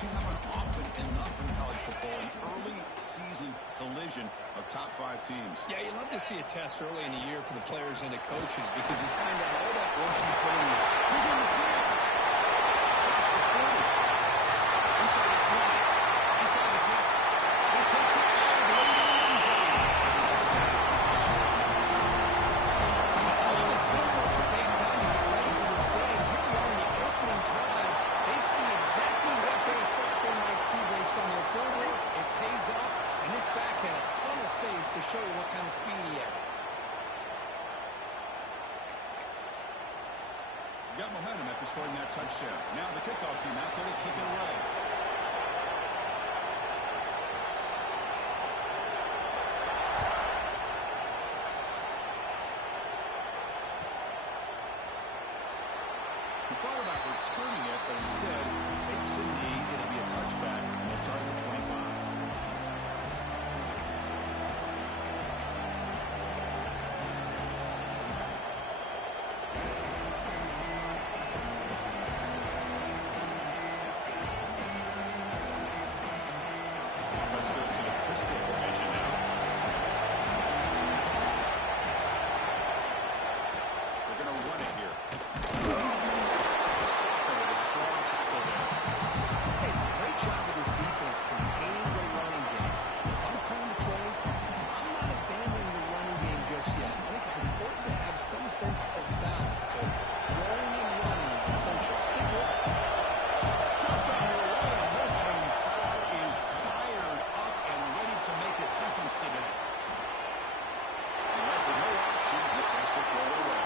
doesn't happen often enough in college football, an early season collision of top 5 teams. Yeah, you love to see a test early in the year for the players and the coaches because you find out all that work you put in this. Who's in the clear? Across the 40. Inside the 20. Inside the 10. He takes it all the way to the end zone. Touchdown. All the footwork that they've done to get ready for this game. Here we are in the opening drive. They see exactly what they thought they might see based on their footwork. It pays off, and this back had a ton of space to show you what kind of speed he has. Got momentum after scoring that touchdown. Now the kickoff team out there to kick it away. He thought about returning it, but instead takes a knee. It'll be a touchback, and they'll start at the 25. Offense goes to the pistol formation now. They're going to run it here. Soccer with a strong tackle there. Hey, it's a great job of this defense containing the running game. If I'm calling the plays, I'm not abandoning the running game just yet. I think it's important to have some sense of balance. So throwing and running is essential. Stick with it. Just on your way, and this home crowd is fired up and ready to make a difference today. And with no option, this has to throw it away.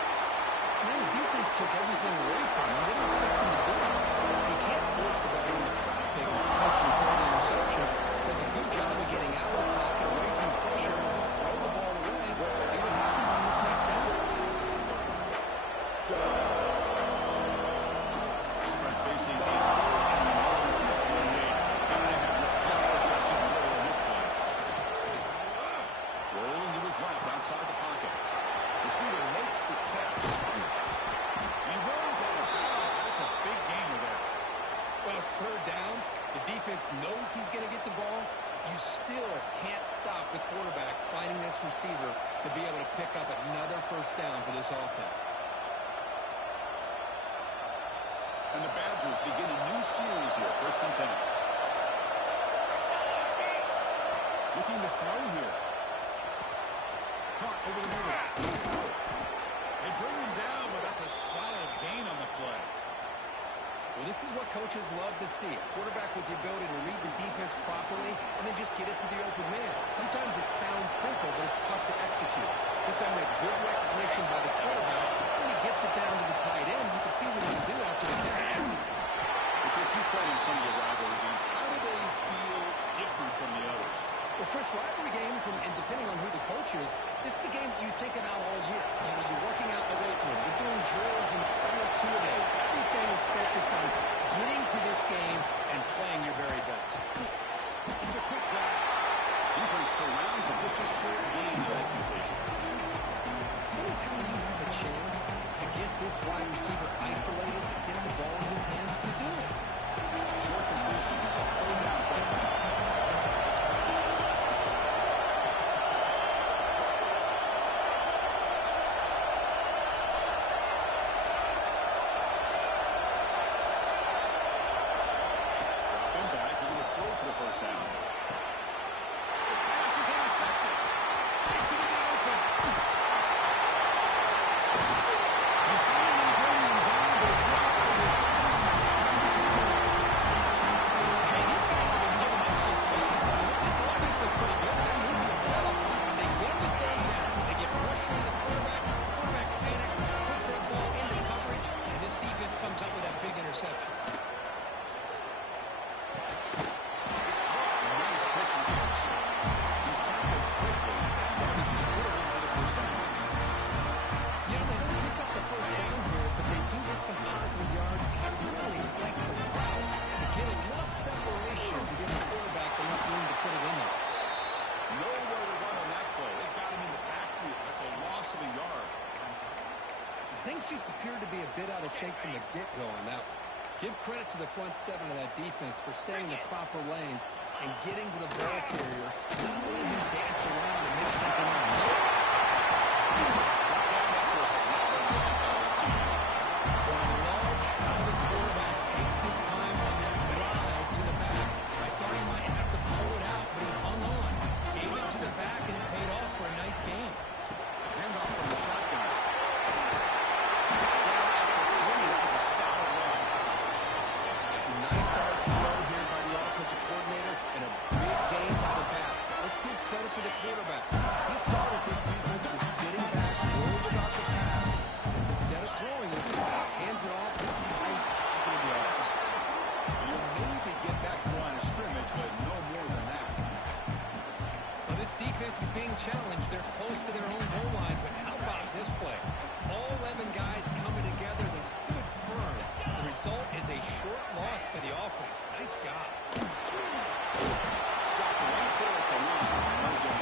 Man, the defense took everything away from him. What do you expect him to do? He can't force the ball into traffic and potentially throw the interception. Does a good job of getting out of the pocket, away from pressure, and just throw the ball away. See what happens on this next down. Offense facing a 4th and long from the 28. Gotta have your pass protection in the middle of this play. Rolling to his left outside the pocket. Receiver makes the catch. He runs out of bounds. That's a big gainer there. Well, it's 3rd down. The defense knows he's going to get the ball. You still can't stop the quarterback finding this receiver to be able to pick up another 1st down for this offense. And the Badgers begin a new series here. 1st and 10. Looking to throw here. Caught over the middle. They bring him down, but that's a solid gain on the play. Well, this is what coaches love to see. A quarterback with the ability to read the defense properly and then just get it to the open man. Sometimes it sounds simple, but it's tough to execute. This time with good recognition by the quarterback. When he gets it down to the tight end, you can see what he can do after the catch. If you play in front of your rivalry games, how do they feel different from the others? Well, Chris, rivalry games, and depending on who the coach is, this is a game you think about all year. You know, you're working out in the weight room. You're doing drills and summer two-a-days. Everything is focused on getting to this game and playing your very best. It's a quick grab. Defense surrounds him. Just a short gain of that completion. Anytime you have a chance to get this wide receiver isolated and get the ball in his hands, you do it. Short completion. A 3rd down play. For the 1st down. The pass is intercepted. Gets into the open. You finally bring him down, but not by the time after the tackle. Hey, these guys have been giving up some points. This offense looks pretty good. They're moving the ball. They get the 3rd down. They get pressure on the quarterback. Quarterback panics, puts that ball into coverage, and this defense comes up with that big interception. He's tackled quickly. Yardage is good for the 1st down. You know, they don't pick up the 1st down here, but they do get some positive yards. I really like the route to get enough separation to give the quarterback enough room to put it in there. Nowhere to run on that play. They've got him in the backfield. That's a loss of a yard. Things just appeared to be a bit out of sync from the get-go on that one. Give credit to the front seven of that defense for staying in the proper lanes and getting to the ball carrier, not letting him dance around and make something of it. After a solid run by the receiver. But I love how the quarterback takes his time on that ride to the back. I thought he might have to pull it out, but he hung on. Gave it to the back, and it paid off for a nice game. Handoff from the shotgun. That was a solid run. Nice RPO here by the offensive coordinator and a big game by the back. Let's give credit to the quarterback. He saw that this defense was sitting back, worried about the pass. So instead of throwing it, hands it off. It's a nice positive yards. You'll maybe get back to the line of scrimmage, but no more than that. Well, this defense is being challenged. They're close to their own goal line, but how about this play? All 11 guys coming together. They stood firm. The result is a short loss for the offense. Nice job. Stop right there at the line. No gain.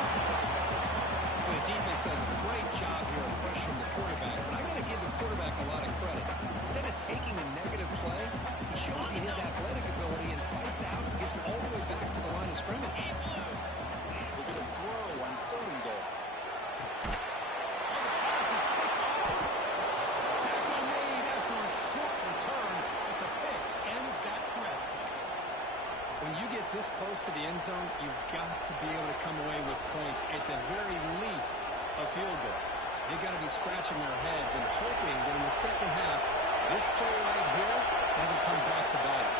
The defense does a great job here of pressuring the quarterback, but I got to give the quarterback a lot of credit. Instead of taking a negative play, he shows you his athletic ability and fights out and gets all the way back to the line of scrimmage. Look at the throw on 3rd and goal. Oh, the pass is picked off. Tackle made after a short return, but the pick ends that threat. When you get this close to the end zone, you've got to be able to come away with points, at the very least a field goal. They've got to be scratching their heads and hoping that in the second half, this play right here doesn't come back to bite them.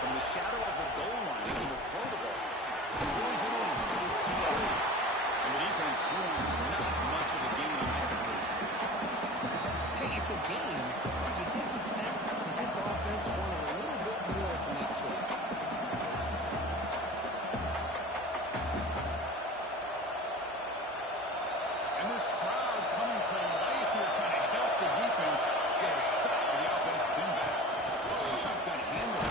From the shadow of the goal line, looking to throw the ball. Throws it in. It's tight. And the defense wants not much of a gain on that completion. Hey, it's a game, but you get the sense that this offense wanted a little bit more from that play. And this crowd coming to life here, trying to help the defense get a stop with the offense been back. Oh, shotgun handle.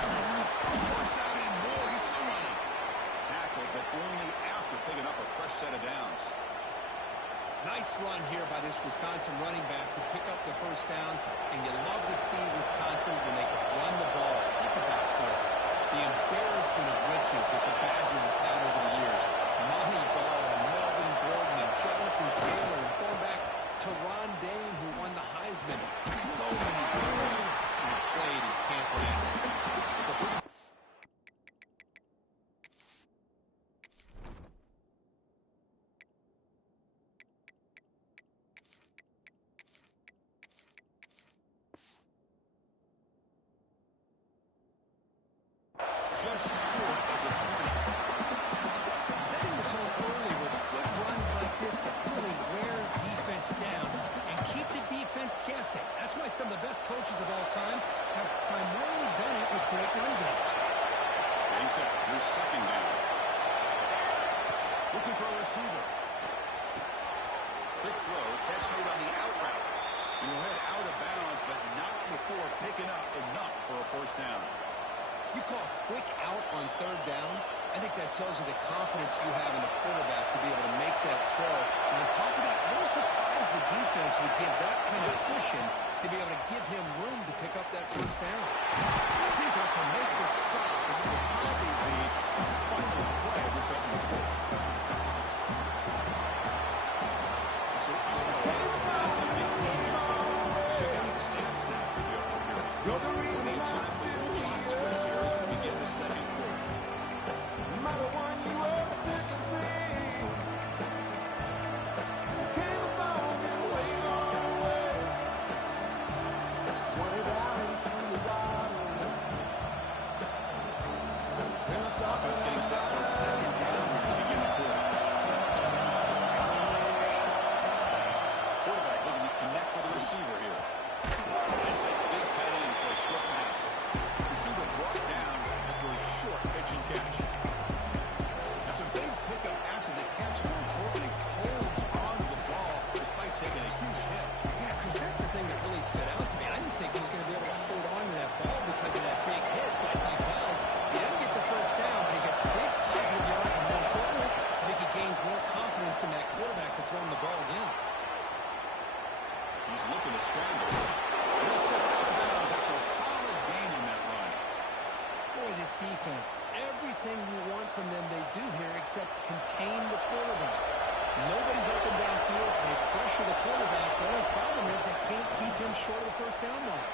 First out and more. He's still running. Tackle, but only after picking up a fresh set of downs. Nice run here by this Wisconsin running back to pick up the first down, and you love to see Wisconsin when they can run the ball. Think about, Chris, the embarrassment of riches that the Badgers have had over the years. Monty Ball and Melvin Gordon and Jonathan Taylor, and going back to Ron Dayne, who won the Heisman. So many games he played in Camp Randall. Just short of the 20. Setting the tone early with good runs like this can really wear defense down and keep the defense guessing. That's why some of the best coaches of all time have primarily done it with great run games. Getting set. Here's 2nd down. Looking for a receiver. Quick throw. Catch made on the out route. And he'll head out of bounds, but not before picking up enough for a 1st down. You call quick out on 3rd down, I think that tells you the confidence you have in the quarterback to be able to make that throw. And on top of that, I'm surprised the defense would give that kind of cushion to be able to give him room to pick up that 1st down. Defense will make the stop, and it will probably be the final play of this opening quarter. So Illinois has the big lead. So check out the stats now. Plenty of time for some plot twists here as we begin the 2nd quarter. Offense getting set for a 2nd down here to begin the quarter. Quarterback looking to connect with the receiver here. That's that big tight end for a short pass. Receiver brought down after a short pitch and catch. That's a big pickup after the catch. More importantly, holds on to the ball despite taking a huge hit. Yeah, because that's the thing that really stood out to me. I didn't think he was going to be able to hold on to that ball because of that big hit, but he does. He didn't get the 1st down, but he gets big positive yards, and more importantly, I think he gains more confidence in that quarterback to throw him the ball again. He's looking to scramble. He'll step out this defense. Everything you want from them they do here except contain the quarterback. Nobody's open downfield. They pressure the quarterback. The only problem is they can't keep him short of the first down mark.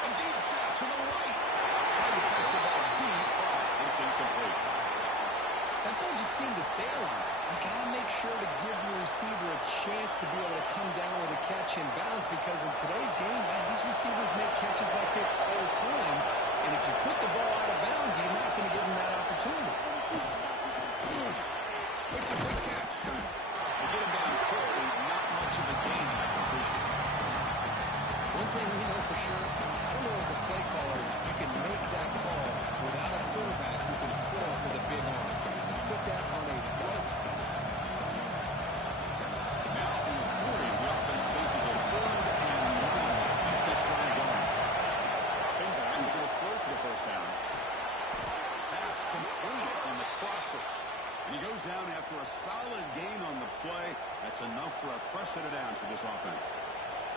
A deep shot to the right. Trying to pass the ball deep. It's incomplete. That ball just seemed to sail on. You got to make sure to give your receiver a chance to be able to come down with a catch in bounds, because in today's game, man, these receivers make catches like this all the time. And if you put the ball out of bounds, you're not going to give them that opportunity. It's a good catch. They get him down quickly. Not much of a gain on that completion. One thing we know for sure, I don't know as a play caller, you can make that call without a quarterback who can throw it with a big arm. You put that on a rope. Now from the 40, the offense faces a 3rd and 1 to keep this drive going. Dropping back, they're going to throw for the first down. Pass complete on the crosser. And he goes down after a solid gain on the play. That's enough for a fresh set of downs for this offense.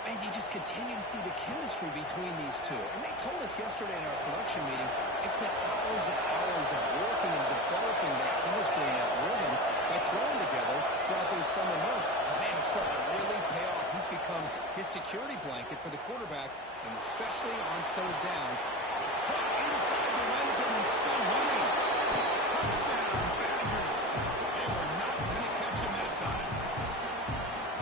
And you just continue to see the chemistry between these two. And they told us yesterday in our production meeting, they spent hours and hours of working and developing that chemistry and that rhythm by throwing together throughout those summer months. And man, it's starting to really pay off. He's become his security blanket for the quarterback, and especially on 3rd down. Inside the red zone and still winning. Touchdown, Badgers. They were not going to catch him that time.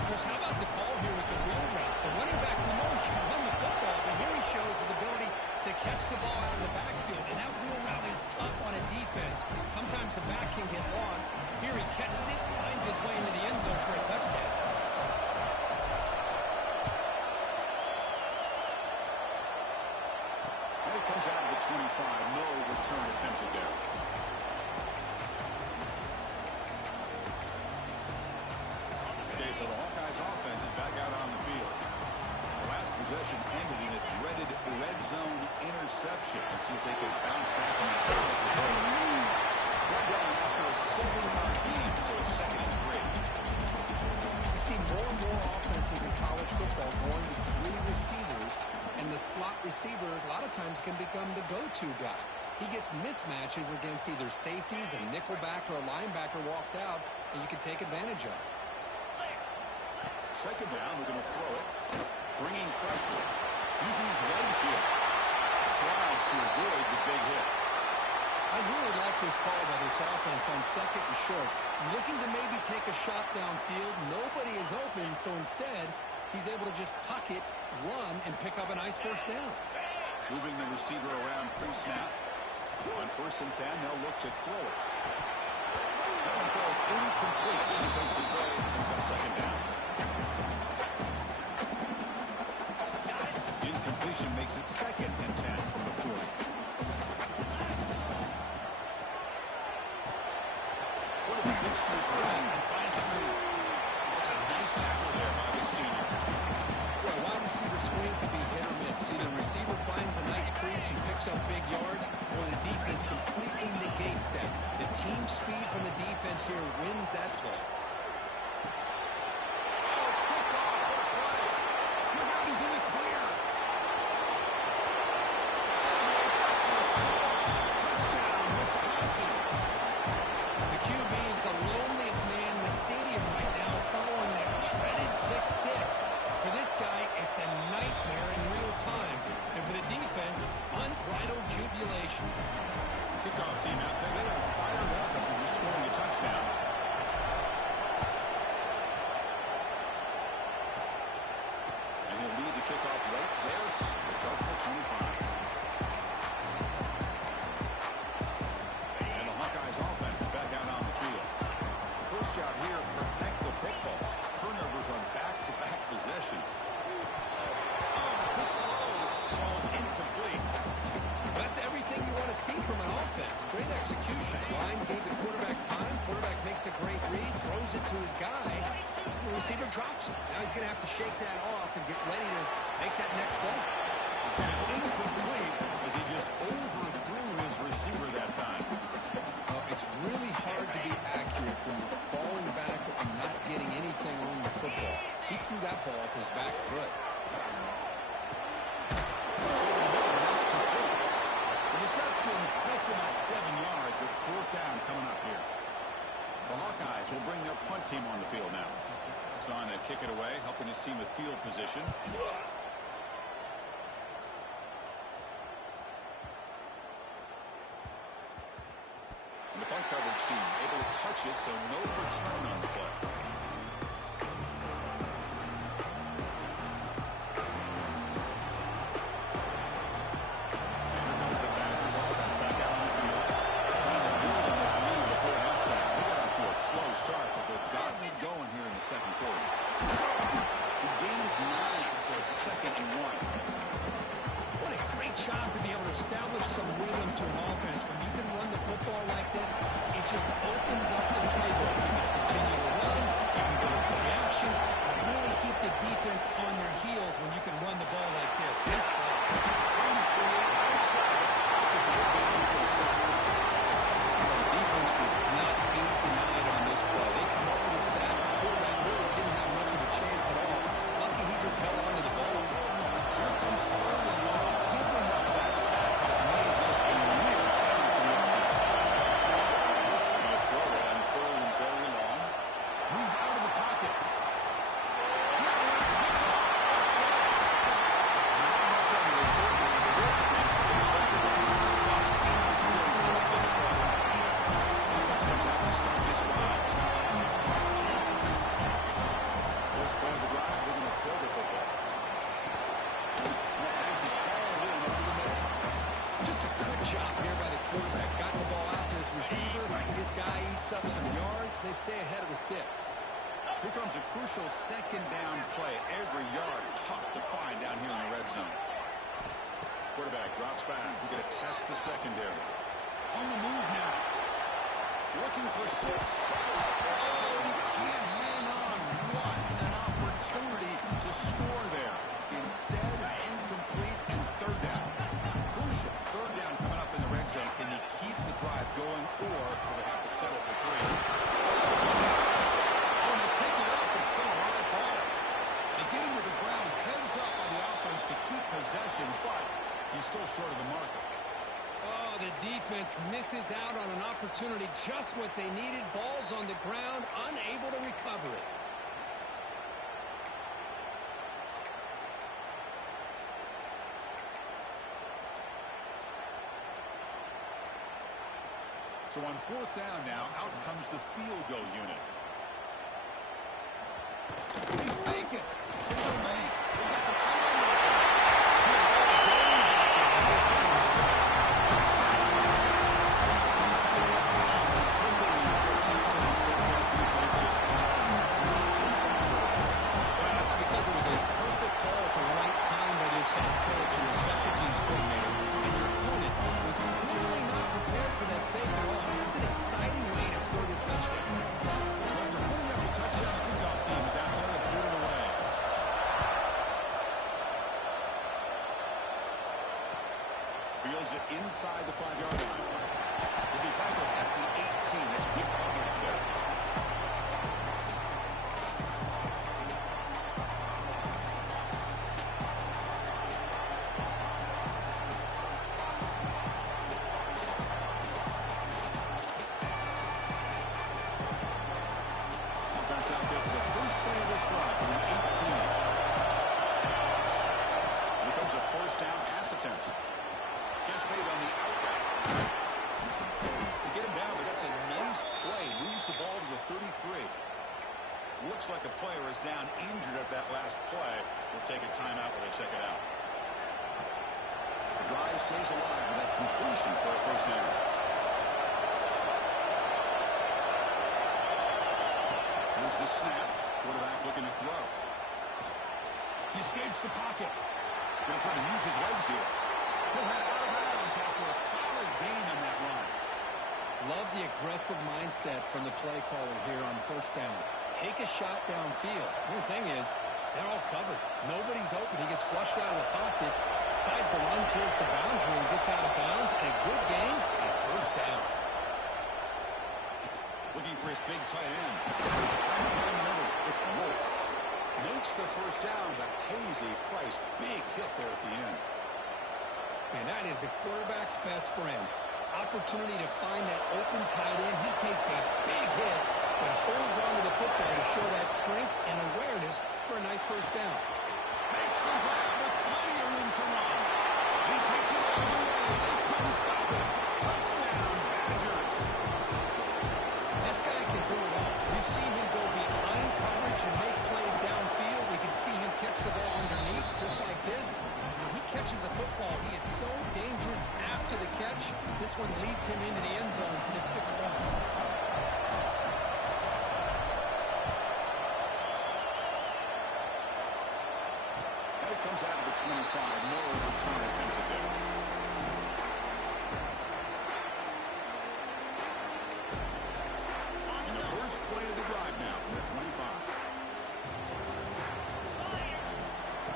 Chris, how about the call here with the wheel route? The running back, we know he can run the football, but here he shows his ability to catch the ball out of the backfield. And that wheel route is tough on a defense. Sometimes the back can get lost. Here he catches it, finds his way into the end zone for a touchdown. And it comes out of the 25. No return attempted there. Okay, so the Hawkeyes offense is back out on the field. The last possession ended in a dreaded red zone interception. Let's see if they can bounce back from that toss. We're going after a 7-yard gain, so a 2nd and 3. You see more and more offenses in college football going to 3 receivers, and the slot receiver a lot of times can become the go-to guy. He gets mismatches against either safeties, a nickelback, or a linebacker walked out, and you can take advantage of it. 2nd down, we're going to throw it. Bringing pressure. Using his legs here. Slides to avoid the big hit. I really like this call by this offense on 2nd and short. Looking to maybe take a shot downfield. Nobody is open, so instead, he's able to just tuck it, run, and pick up a nice first down. Moving the receiver around pre-snap. On 1st and 10, they'll look to throw it. That one falls incomplete. The defensive play brings up 2nd down. Incompletion makes it 2nd and 10 from the 40. What if he looks to his right and finds his move? That's a nice tackle there by the senior. Well, a wide receiver screen can be hit or miss. Either the receiver finds a nice crease and picks up big yards, or the defense completely negates that. The team speed from the defense here wins that play. Oh, it's picked off. What a play. Look out, he's in the clear. Touchdown, Wisconsin. The QB is the loneliest man in the stadium right now following that dreaded pick 6. For this guy, it's a nightmare in real time. And for the defense, unbridled jubilation. Kickoff team out there. They are fired up after just scoring a touchdown. And he'll lead the kickoff right there to start for the 25. And the Hawkeyes offense is back out on the field. First job here, protect the football. Turnovers on back-to-back possessions. Oh, the quick throw falls incomplete. That's everything you want to see from an offense. Great execution. Line gave the quarterback time. Quarterback makes a great read, throws it to his guy. The receiver drops it. Now he's going to have to shake that off and get ready to make that next play. And it's incomplete as he just overthrew his receiver that time. It's really hard to be accurate when you're falling back and not getting anything on the football. He threw that ball off his back foot. It's over the middle, and that's complete. When reception makes about 7 yards, with 4th down coming up here. The Hawkeyes will bring their punt team on the field now. He's on to kick it away, helping his team with field position. And the punt coverage team able to touch it, so no return on the play. And here comes the Panthers offense back out on the field. Trying to build on this lead before halftime. They got off to a slow start, but they've gotten it going here in the second quarter. He gains 9, so it's 2nd and 1. What a great job to be able to establish some rhythm to an offense. When you can run the football like this, it just opens up the playbook. You can continue to run, you can go to play action, and really keep the defense on their heels when you can run the ball like this. This play, Trying to create outside the pocket to get going for the second. the defense would not be denied on this play. They come up with a sack. Quarterback really didn't have much of a chance at all. Lucky he just held on to the ball. So here comes Sterling Long. Giving up that sack has made this a real challenge for the offense. Going to throw it on 3rd and very long. Moves out of the pocket. Now it's picked up. Not much on the return. It's like the ball stops in the ceiling for a big play. Offense comes out to start this drive. First play of the drive, they're going to throw the football. Just a good job here by the quarterback. Got the ball out to his receiver. His guy eats up some yards. They stay ahead of the sticks. Here comes a crucial 2nd down play. Every yard tough to find down here in the red zone. Quarterback drops back. We're going to test the secondary. On the move now. Looking for 6. Oh, he can't hang on. What an opportunity to score there. Instead, incomplete and 3rd down. Crucial 3rd down coming up in the red zone. Can he keep the drive going, or will they have to settle for 3? Oh, they pick it up. It's still a high ball. They get him to the ground. Heads up by the offense to keep possession, but he's still short of the marker. Oh, the defense misses out on an opportunity. Just what they needed. Ball's on the ground, unable to recover it. So on 4th down now, out comes the field goal unit. They fake it. It's a lane. They got the time. Some trickery in the 14th century. That defense just completely flat-footed. Well, it's because it was a perfect call at the right time by this head coach and the special teams coordinator. And your opponent was clearly not prepared for that fake at all. It's an exciting way to score this touchdown. So after putting up a touchdown, the kickoff team is out there to put it away. Fields it inside the 5-yard line. He'll be tackled at the 18. That's good coverage there. Offense out there for the first play of this drive from the 18. Here comes a 1st down pass attempt. Gets made on the out route. They get him down, but that's a nice play. Moves the ball to the 33. Looks like a player is down injured at that last play. We'll take a timeout while they check it out. The drive stays alive with that completion for a 1st down. Here's the snap. Quarterback looking to throw. He escapes the pocket. Going to try to use his legs here. He'll head out of bounds after a solid gain on that run. Love the aggressive mindset from the play caller here on 1st down. Take a shot downfield. The only thing is, they're all covered. Nobody's open. He gets flushed out of the pocket, decides to run towards the boundary and gets out of bounds. And a good gain and 1st down. Looking for his big tight end. Right in the middle, it's Wolf. Makes the 1st down, but pays a price. Big hit there at the end. And that is a quarterback's best friend. Opportunity to find that open tight end. He takes a big hit, but holds on to the football to show that strength and awareness for a nice first down. Makes the grab with plenty of room to run. He takes it all the way. They couldn't stop him. Touchdown, Badgers. This guy can do it all. We've seen him go behind coverage and make plays downfield. We can see him catch the ball underneath just like this. When he catches a football, he is so dangerous after the catch. This one leads him into the end zone for the 6 points. And it comes out of the 25. No return attempted there. And the first play of the drive now from the 25.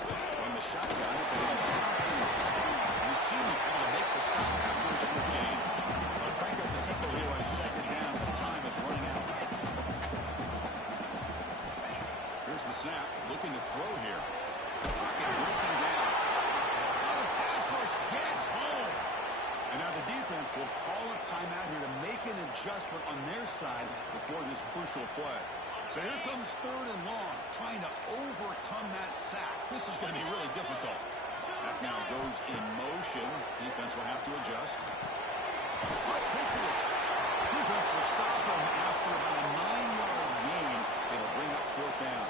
From the shotgun, it's a you see him able to make the stop after a short gain. They'll crank up the tempo here on second down. The time is running out. Here's the snap. Looking to throw here. Pocket breaking down. Oh, the pass rush gets home. And now the defense will call a timeout here to make an adjustment on their side before this crucial play. So here comes third and long, trying to overcome that sack. This is going to be really difficult. That now goes in motion. Defense will have to adjust. Defense will stop him after about a 9-yard gain. It'll bring up fourth down.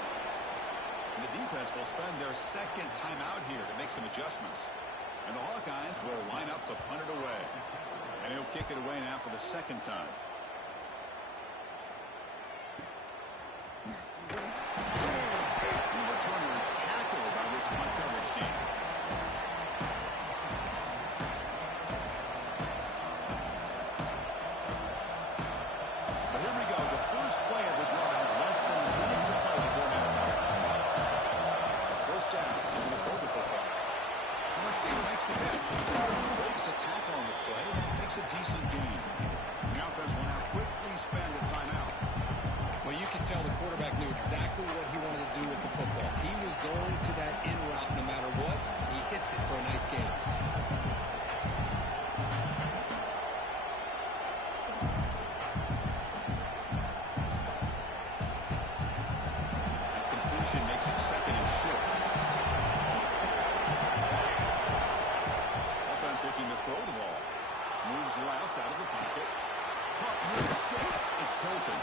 And the defense will spend their second timeout here to make some adjustments. And the Hawkeyes will line up to punt it away. And he'll kick it away now for the second time. And the returner is tackled by this punt coverage team. So here we go. The first play of the drive. Less than a minute to play before halftime. First down. Going to throw the football. The receiver makes the catch. Breaks a tackle on the play. Makes a decent gain. The offense will now quickly spend a timeout. Well, you can tell the quarterback knew exactly what he wanted to do with the football. He was going to that in route no matter what. He hits it for a nice gain. That completion makes it second and short. Offense looking to throw the ball. Moves left out of the pocket. Caught near the sticks. It's Hilton.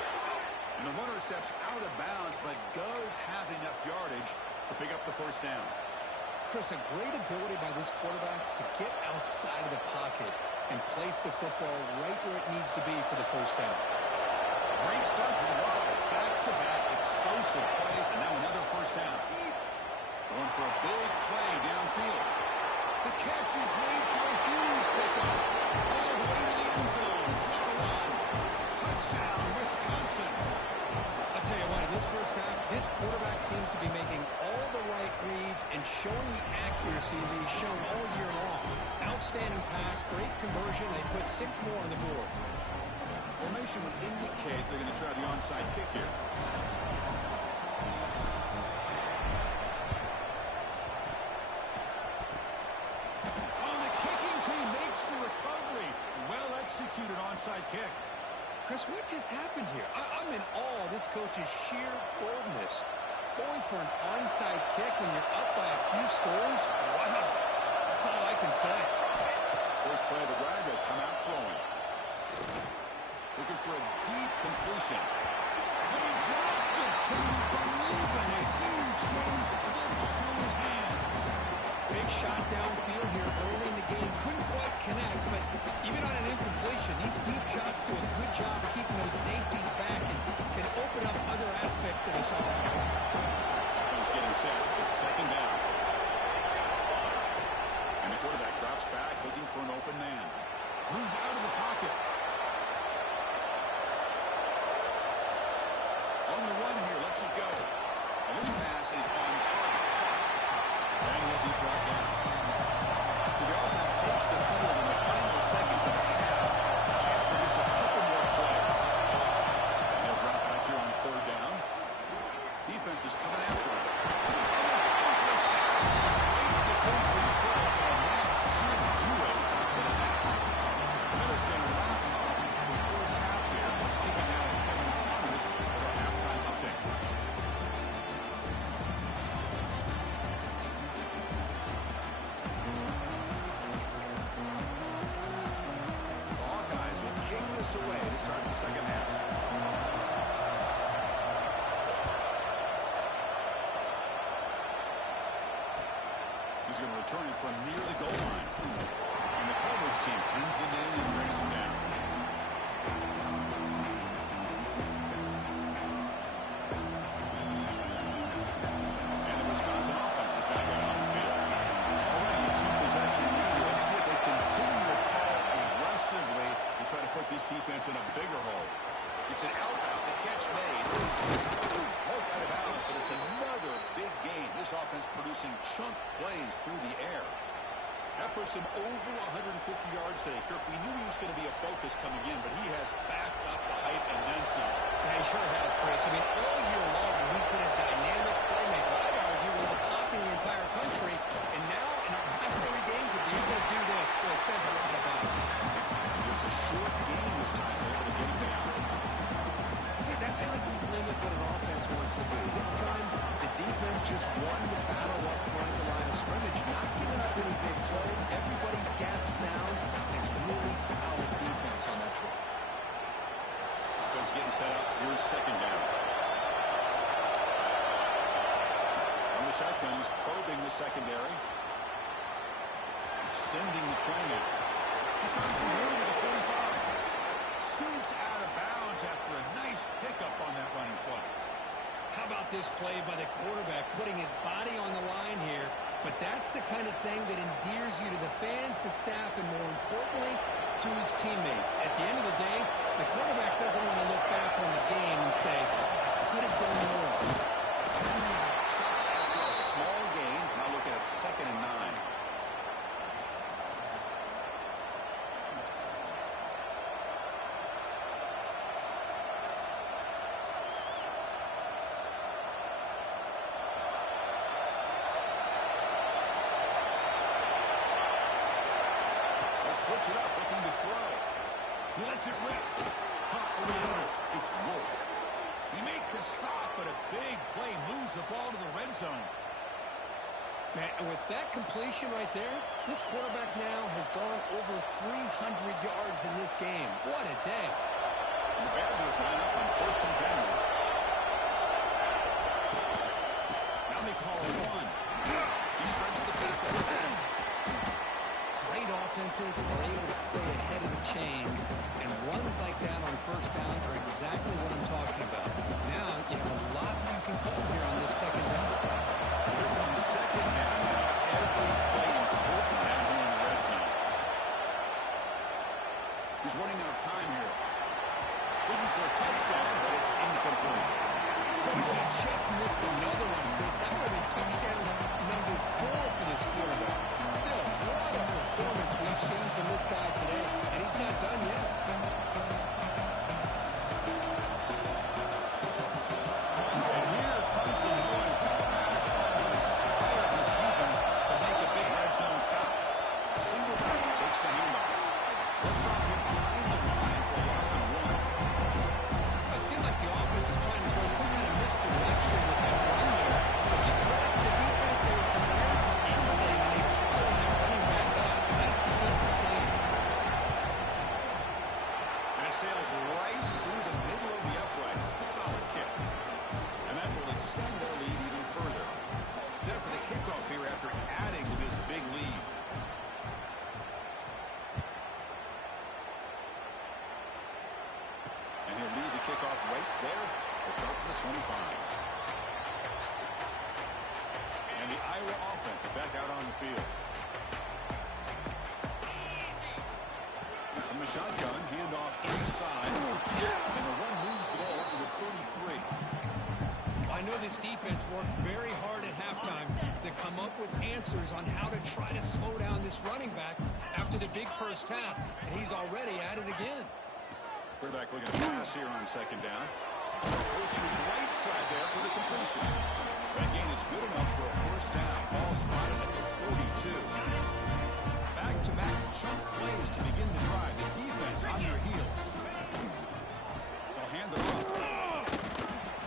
And the runner steps out of bounds, but does have enough yardage to pick up the first down. Chris, a great ability by this quarterback to get outside of the pocket and place the football right where it needs to be for the first down. Great start for the Broncos. Back-to-back explosive plays, and now another first down. Going for a big play downfield. The catch is made for a huge pickup. All the way to the end zone. Number one. Touchdown, Wisconsin. I'll tell you what, in this first half, this quarterback seems to be making all the right reads and showing the accuracy that he's shown all year long. Outstanding pass, great conversion. They put 6 more on the board. Formation would indicate they're going to try the onside kick here. Oh, the kicking team makes the recovery. Well executed onside kick. Chris, what just happened here? I'm in awe of this coach's sheer boldness. Going for an onside kick when you're up by a few scores? Wow. That's all I can say. First play of the drive, they'll come out throwing. Looking for a deep completion. But he dropped it. Can you believe it? A huge game slips through his hands. Big shot downfield here early in the game. Couldn't quite connect, but even on an incompletion, these deep shots do a good job of keeping those safeties back and can open up other aspects of this offense. Offense getting set. It's second down. And the quarterback drops back looking for an open man. Moves out of the pocket. On the run here, lets it go. And this pass is on target. And he'll be brought down. So the offense takes the field in the final seconds of the half. A chance for just a couple more plays. And he'll drop back here on third down. Defense is coming after him. And they're going for a sack. Great defensive play, and that should do it. this away to start the second half. He's going to return it from near the goal line. And the coverage team pins him in and brings him down. And the Wisconsin offense is back out on the field. Already a two-possession lead. Let's see if they continue to call aggressively and try to put this defense in a bigger hole. It's an out route. The catch made. Poke out of bounds, but it's another big game. This offense producing chunk plays through the air. That puts him over 150 yards today. Kirk, we knew he was going to be a focus coming in, but he has backed up the hype and then some. Yeah, he sure has, Chris. I mean, all year long, he's been a dynamic playmaker. I'd argue was a top in the entire country. And now, in a rivalry game, to be able to do this, boy, it says a lot about him. Just a short game this time. They're able to get him down. See, that's how you limit what an offense wants to do. This time, the defense just won the battle up front at the line of scrimmage, not giving up any big plays. Everybody's gap sound, and it's really solid defense on that play. Offense getting set up. Here's second down. On the shotgun, he's probing the secondary. Extending the play now. He's found some room at the 45. Scoots out of bounds after a nice pickup on that running play. How about this play by the quarterback, putting his body on the line here? But that's the kind of thing that endears you to the fans, the staff, and more importantly, to his teammates. At the end of the day, the quarterback doesn't want to look back on the game and say, I could have done more. Stop after a small gain. Now looking at 2nd and 9. Switch it up, looking to throw. He lets it rip. Caught over the middle. It's Wolf. He makes the stop, but a big play moves the ball to the red zone. Man, and with that completion right there, this quarterback now has gone over 300 yards in this game. What a day. And the Badgers line up on 1st and 10. Now they call it one. He shreds the tackle. Great offenses are able to stay ahead of the chains, and runs like that on 1st down are exactly what I'm talking about. Now you have a lot that you can call here on this 2nd down. So here comes 2nd down now. Every play important down here in the red zone. He's running out of time here. Looking for a touchdown, but it's incomplete. He just missed another one, Chris. That would have been touchdown number 4 for this quarterback. Still, what a performance we've seen from this guy today, and he's not done yet. And here comes the noise. This guy is trying to inspire his defense to make a big red zone stop. Single back takes the handoff. Let's stop him behind the line for a loss of 1. It seemed like the offense is trying to throw some kind of misdirection with that run there. But give credit to the defense. They were prepared for anything, and they swallowed that running back up. That's defensive stand. And it sails right through the middle of the uprights. Solid kick. And that will extend their lead even further. Set for the kickoff here after adding to this big lead. And he'll lead the kickoff right there. We'll start from the 25. And the Iowa offense is back out on the field. From the shotgun, handoff inside. And the run moves the ball to the 33. I know this defense worked very hard at halftime to come up with answers on how to try to slow down this running back after the big first half, and he's already at it again. Quarterback looking to pass here on 2nd down. Goes to his right side there for the completion. That gain is good enough for a 1st down. Ball spotted at the 42. Back-to-back chunk plays to begin the drive. The defense on their heels. They'll hand it off.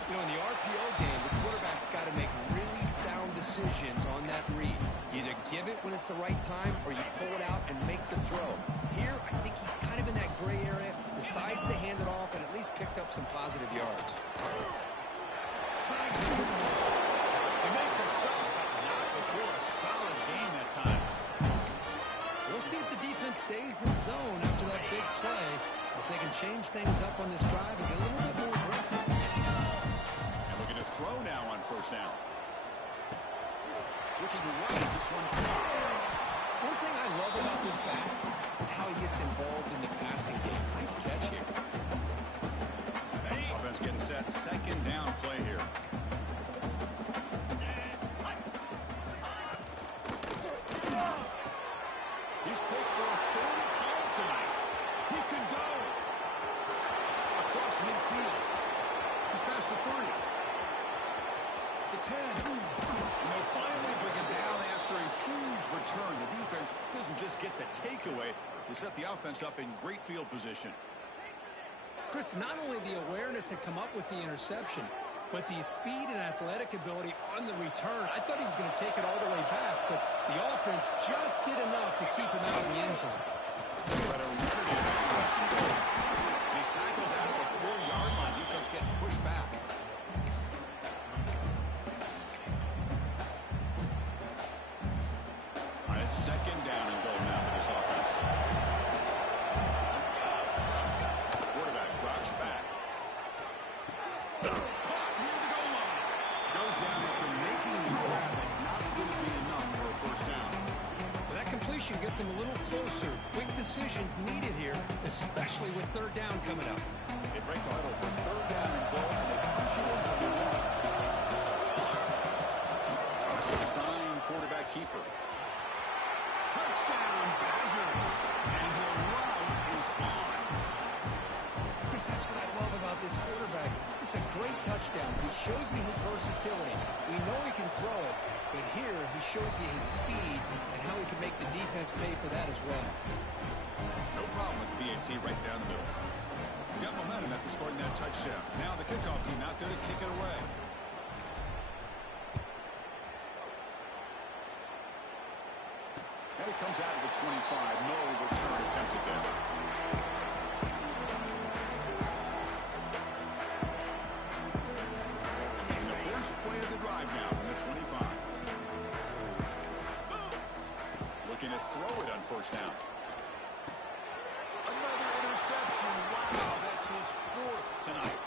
You know, in the RPO game, the quarterback's got to make really sound decisions decisions on that read. You either give it when it's the right time or you pull it out and make the throw. Here, I think he's kind of in that gray area, decides to hand it off, and at least picked up some positive yards. Trying to make the stop, but not before a solid gain that time. We'll see if the defense stays in zone after that big play. If they can change things up on this drive and get a little bit more aggressive. And we're going to throw now on first down. Looking right at this one. One thing I love about this back is how he gets involved in the passing game. Nice catch here. Offense getting set. Second down play here. He's picked for a third time tonight. He could go across midfield. He's past the 30. The 10. And they'll finally bring him down after a huge return. The defense doesn't just get the takeaway. They set the offense up in great field position. Chris, not only the awareness to come up with the interception, but the speed and athletic ability on the return. I thought he was going to take it all the way back, but the offense just did enough to keep him out of the end zone. He's tackled out at the 4-yard line. Defense getting pushed back. All right, it's second down and goal now for this offense. Quarterback drops back. Caught near the goal line. Goes down after making the grab. That's not going to be enough for a first down. Well, that completion gets him a little closer. Quick decisions needed here, especially with third down coming up. They break the huddle for third down and goal, and they punch it in for the one. Sign quarterback keeper. Touchdown, Badgers. And the route is on. Chris, that's what I love about this quarterback. It's a great touchdown. He shows you his versatility. We know he can throw it, but here he shows you his speed and how he can make the defense pay for that as well. No problem with BAT right down the middle. Got momentum after scoring that touchdown. Now the kickoff team out there to kick it away. And it comes out of the 25. No return attempted there. And the first play of the drive now from the 25. Looking to throw it on first down. Another interception. Wow, that's his fourth tonight.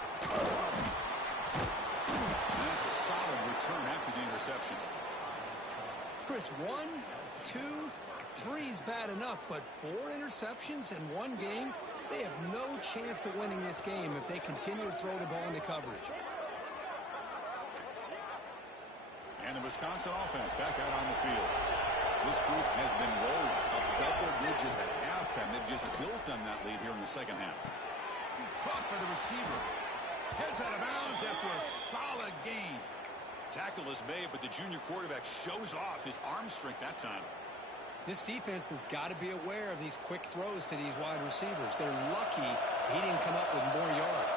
And that's a solid return after the interception. Chris, 1, 2, 3 is bad enough, but 4 interceptions in one game, they have no chance of winning this game if they continue to throw the ball into coverage. And the Wisconsin offense back out on the field. This group has been rolling up double digits at halftime. They've just built on that lead here in the second half. Caught by the receiver. Heads out of bounds after a solid gain. Tackle is made, but the junior quarterback shows off his arm strength that time. This defense has got to be aware of these quick throws to these wide receivers. They're lucky he didn't come up with more yards.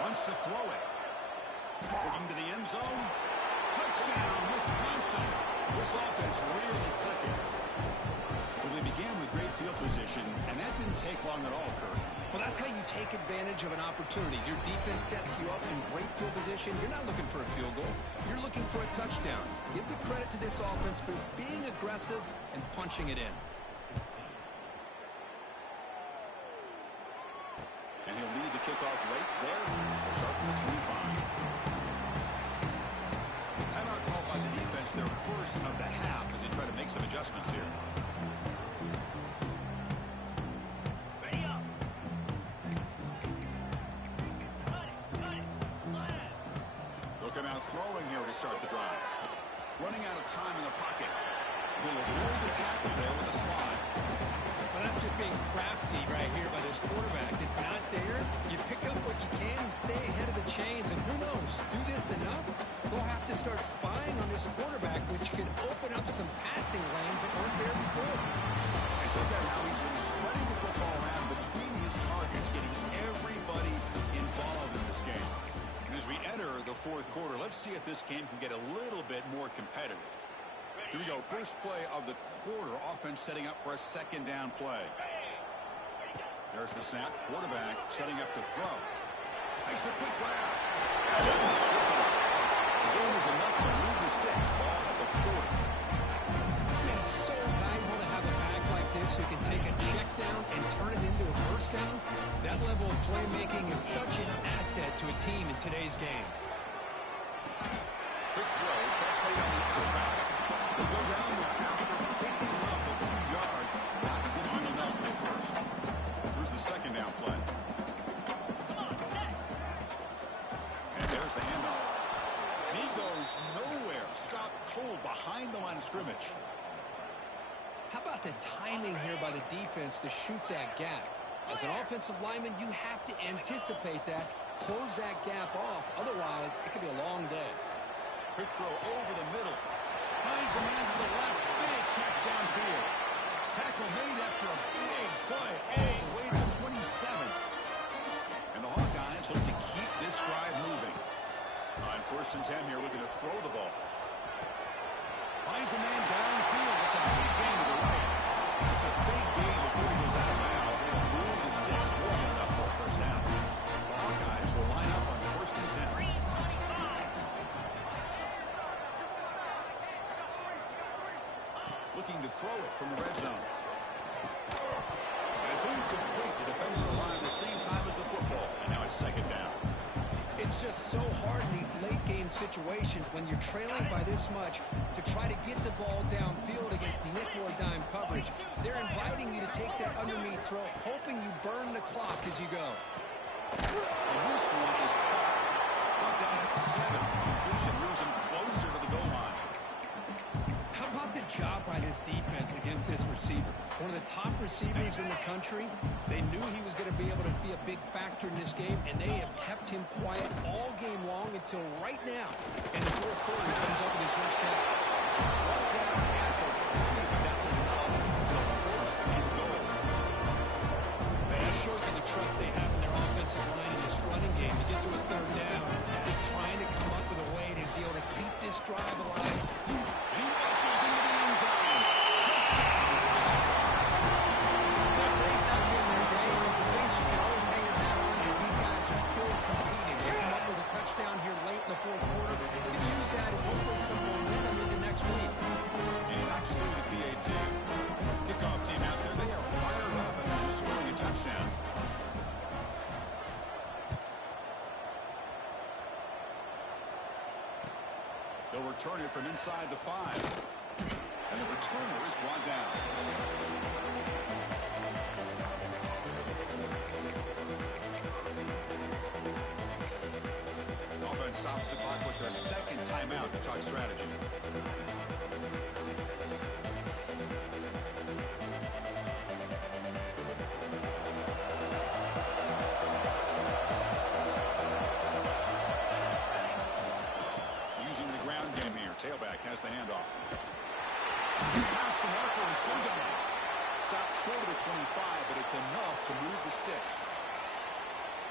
Wants to throw it. Looking to the end zone. Touchdown, Wisconsin. This offense really clicking. Well, they began with great field position, and that didn't take long at all, Kurt. Well, that's how you take advantage of an opportunity. Your defense sets you up in great field position. You're not looking for a field goal. You're looking for a touchdown. Give the credit to this offense for being aggressive and punching it in. And he'll lead the kickoff right there. We'll start from the 25. Timeout called by the defense, their first of the half, as they try to make some adjustments here. Looking out throwing here to start the drive. Running out of time in the pocket. He'll avoid the tackle there with a slide. Well, that's just being crafty right here by this quarterback. It's not there. You pick up what you can and stay ahead of the chains. And who knows, do this enough, they'll have to start spying on this quarterback, which could open up some passing lanes that weren't there before. And look at how he's been spreading the football around between his targets, getting everybody involved in this game. And As we enter the fourth quarter, let's see if this game can get a little bit more competitive. Here we go. First play of the quarter. Offense setting up for a second down play. There's the snap. Quarterback setting up to throw. Makes a quick grab. The game is enough to move the sticks. Ball at the 40. It's so valuable to have a back like this who can take a check down and turn it into a first down. That level of playmaking is such an asset to a team in today's game. Quick throw. Catch made on the outback. He'll go down there after picking up a few yards. Not going to be enough for first. Here's the second down play. And there's the handoff. And he goes nowhere. Stopped cold behind the line of scrimmage. How about the timing here by the defense to shoot that gap? As an offensive lineman, you have to anticipate that, close that gap off. Otherwise, it could be a long day. Quick throw over the middle. Finds a man to the left. Big catch downfield. Tackle made after a big play all the way to 27. And the Hawkeyes look to keep this drive moving. On 1st and 10 here, looking to throw the ball. Finds a man downfield. It's a big gain to the right. It's a big gain before he goes out of bounds. It'll move the sticks. More than enough for a first down. The Hawkeyes will line up on 1st and 10. Looking to throw it from the red zone. And it's incomplete. The defender arrived at the same time as the football. And now it's second down. It's just so hard in these late-game situations when you're trailing by this much to try to get the ball downfield against nickel or dime coverage. They're inviting you to take that underneath throw, hoping you burn the clock as you go. And this one is caught. Brought down at the 7. Completion moves him closer to the goal line. How about the job by this defense against this receiver? One of the top receivers in the country. They knew he was going to be able to be a big factor in this game, and they have kept him quiet all game long until right now. In the fourth quarter, he comes up with his first catch. Brought down at the 3, but that's enough for first and goal. That shows you the trust they have in their offensive line in this running game to get to a third down. Just trying to come up with a way to be able to keep this drive alive. And he rushes into the end zone. Touchdown. Now, today's not been their day, but the thing you can always hang your hat on is these guys are still competing. They come up with a touchdown here late in the fourth quarter. You can use that as hopefully some momentum into next week. And he knocks through the PAT. Kickoff team out there. They are fired up after scoring a touchdown. They'll return it from inside the 5. And the returner is brought down. Offense stops the clock with their second timeout to talk strategy. Using the ground game here. Tailback has the handoff. Pass the marker and still going. Stopped short of the 25, but it's enough to move the sticks.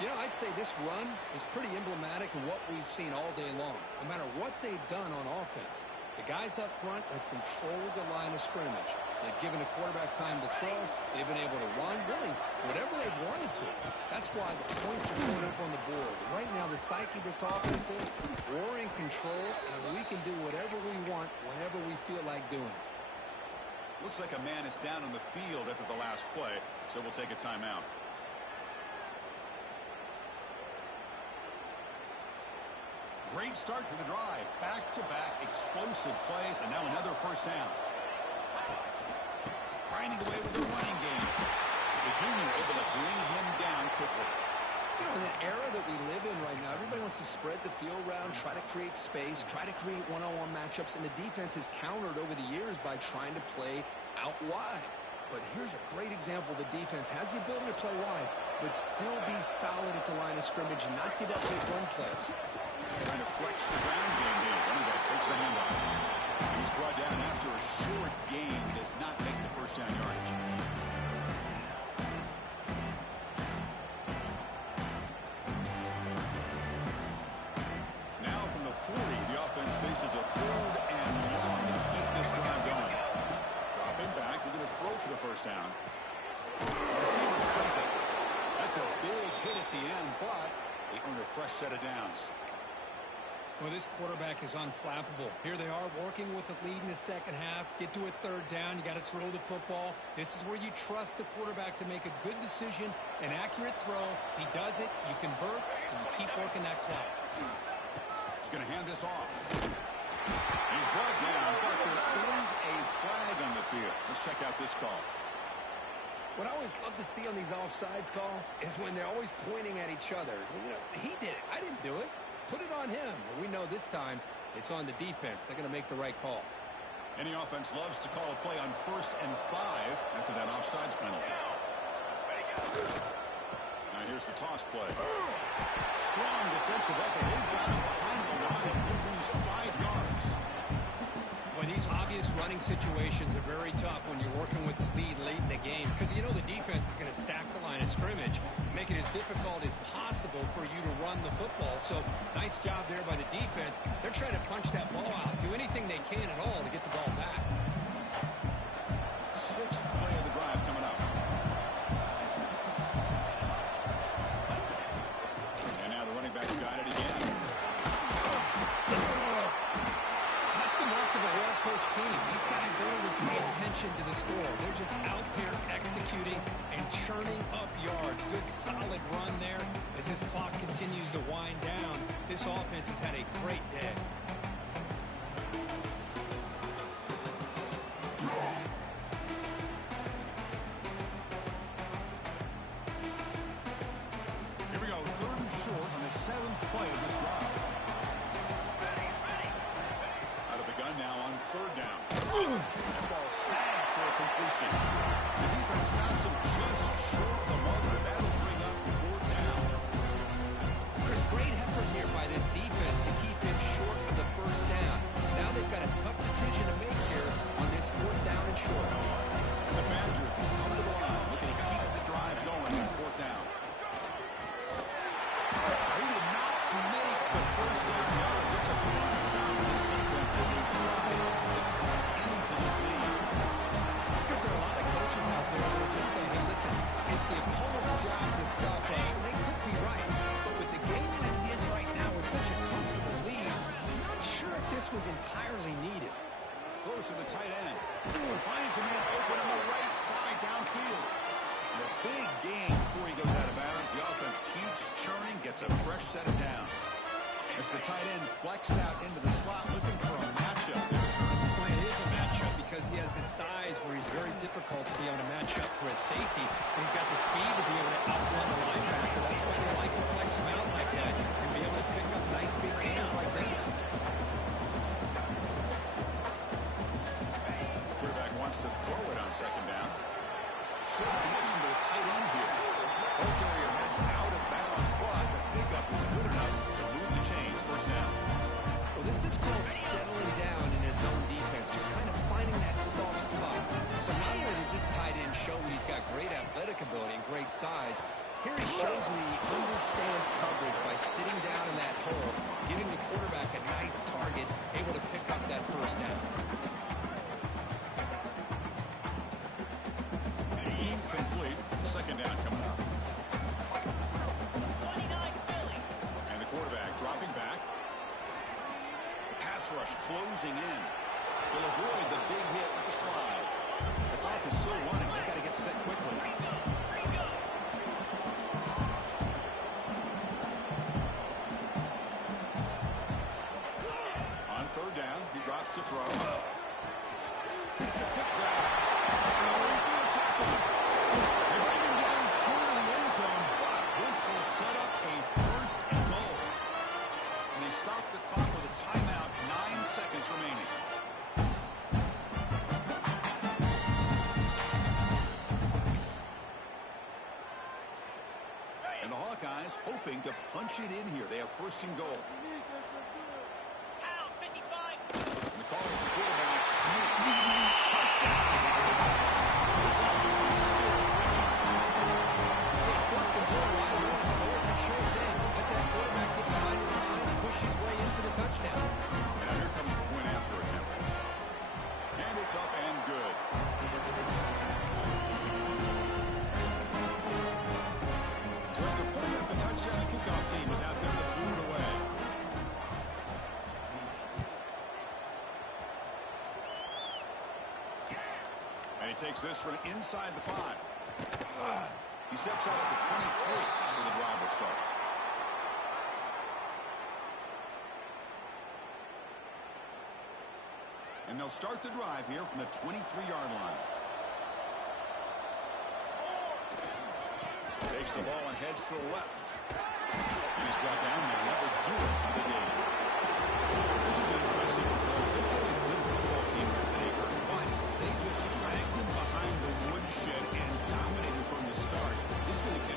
You know, I'd say this run is pretty emblematic of what we've seen all day long. No matter what they've done on offense, the guys up front have controlled the line of scrimmage. They've given the quarterback time to throw. They've been able to run, really, whatever they've wanted to. That's why the points are going up on the board. Right now, the psyche of this offense is we're in control, and we can do whatever we want whenever we feel like doing it. Looks like a man is down on the field after the last play, so we'll take a timeout. Great start for the drive. Back-to-back explosive plays, and now another first down. Grinding away with the running game. The junior able to bring him down quickly. You know, in the era that we live in right now, everybody wants to spread the field around, try to create space, try to create one-on-one matchups, and the defense has countered over the years by trying to play out wide. But here's a great example. The defense has the ability to play wide, but still be solid at the line of scrimmage and not give up big run plays. Trying to flex the ground game here. Running back takes the handoff. He was brought down after a short gain. Does not make the first down yardage. third and long to keep this drive going. Dropping back. We're going to throw for the first down. Receiver grabs it. That's a big hit at the end, but they earn a fresh set of downs. Well, this quarterback is unflappable. Here they are working with the lead in the second half. Get to a third down. You got to throw the football. This is where you trust the quarterback to make a good decision, an accurate throw. He does it. You convert, and you keep working that clock. He's going to hand this off. He's brought down, but there is a flag on the field. Let's check out this call. What I always love to see on these offsides call is when they're always pointing at each other. You know, he did it. I didn't do it. Put it on him. We know this time it's on the defense. They're going to make the right call. Any offense loves to call a play on 1st and 5 after that offsides penalty. Now here's the toss play. Strong defensive effort. They've got him behind the line. He'll lose 5 yards. Well, these obvious running situations are very tough when you're working with the lead late in the game because you know the defense is going to stack the line of scrimmage, make it as difficult as possible for you to run the football. So nice job there by the defense. They're trying to punch that ball out, do anything they can at all to get the ball back. 6th play of the drive coming up. And now the running back's got it again. Of a well-coached team. These guys don't even pay attention to the score. They're just out there executing and churning up yards. Good solid run there as this clock continues to wind down. This offense has had a great day. Here we go, 3rd and short on the 7th play of this drive. Now on 3rd down. That ball snagged for a completion. The defense stops him just short of the marker. That'll bring up 4th down. Chris, great effort here by this defense to keep him short of the 1st down. Now they've got a tough decision to make here on this 4th down and short. And the Badgers will come to the line looking to keep the drive going on 4th down. He did not make the 1st down yard. It's a clean stop for this defense as they try to cut into this lead. Because there are a lot of coaches out there that will just say, hey, listen, it's the opponent's job to stop us, and they could be right. But with the game like it is right now with such a comfortable lead, I'm not sure if this was entirely needed. Close to the tight end. Finds a man open on the right side downfield. And a big gain before he goes out of bounds. The offense keeps churning, gets a fresh set of downs. As the tight end flex out into the slot looking for a matchup. Well, it is a matchup because he has the size where he's very difficult to be able to match up for a safety. And he's got the speed to be able to outrun a linebacker. That's why they like to flex him out like that and be able to pick up nice big gains like this. Quarterback wants to throw it on 2nd down. Short connection to the tight end here. Ball carrier heads out of bounds, but the pickup is good enough to move the chains. 1st down. Well, this is called settling down in his own defense, just kind of finding that soft spot. So not only does this tight end show that he's got great athletic ability and great size, here he shows that he understands coverage by sitting down in that hole, giving the quarterback a nice target, able to pick up that 1st down. Incomplete. 2nd down coming up. And the quarterback dropping back. The pass rush closing in. They'll avoid the big hit with the slide. The clock is still running. They got to get set quickly. On 3rd down, he drops to throw. It's a quick grab. They bring him down short of the end zone, but this will set up a 1st and goal. And they stop the clock with a timeout, 9 seconds remaining. And the Hawkeyes hoping to punch it in here. They have 1st and goal. And the Cardinals quarterback sneak. Touchdown. This offense is still It's 1st and goal wide open. Go with the sure thing. Let that quarterback get behind his line and push his way in for the touchdown. And now here comes point after. And he takes this from inside the 5. He steps out at the 23. That's where the drive will start. And they'll start the drive here from the 23-yard line. Takes the ball and heads to the left. And he's brought down there.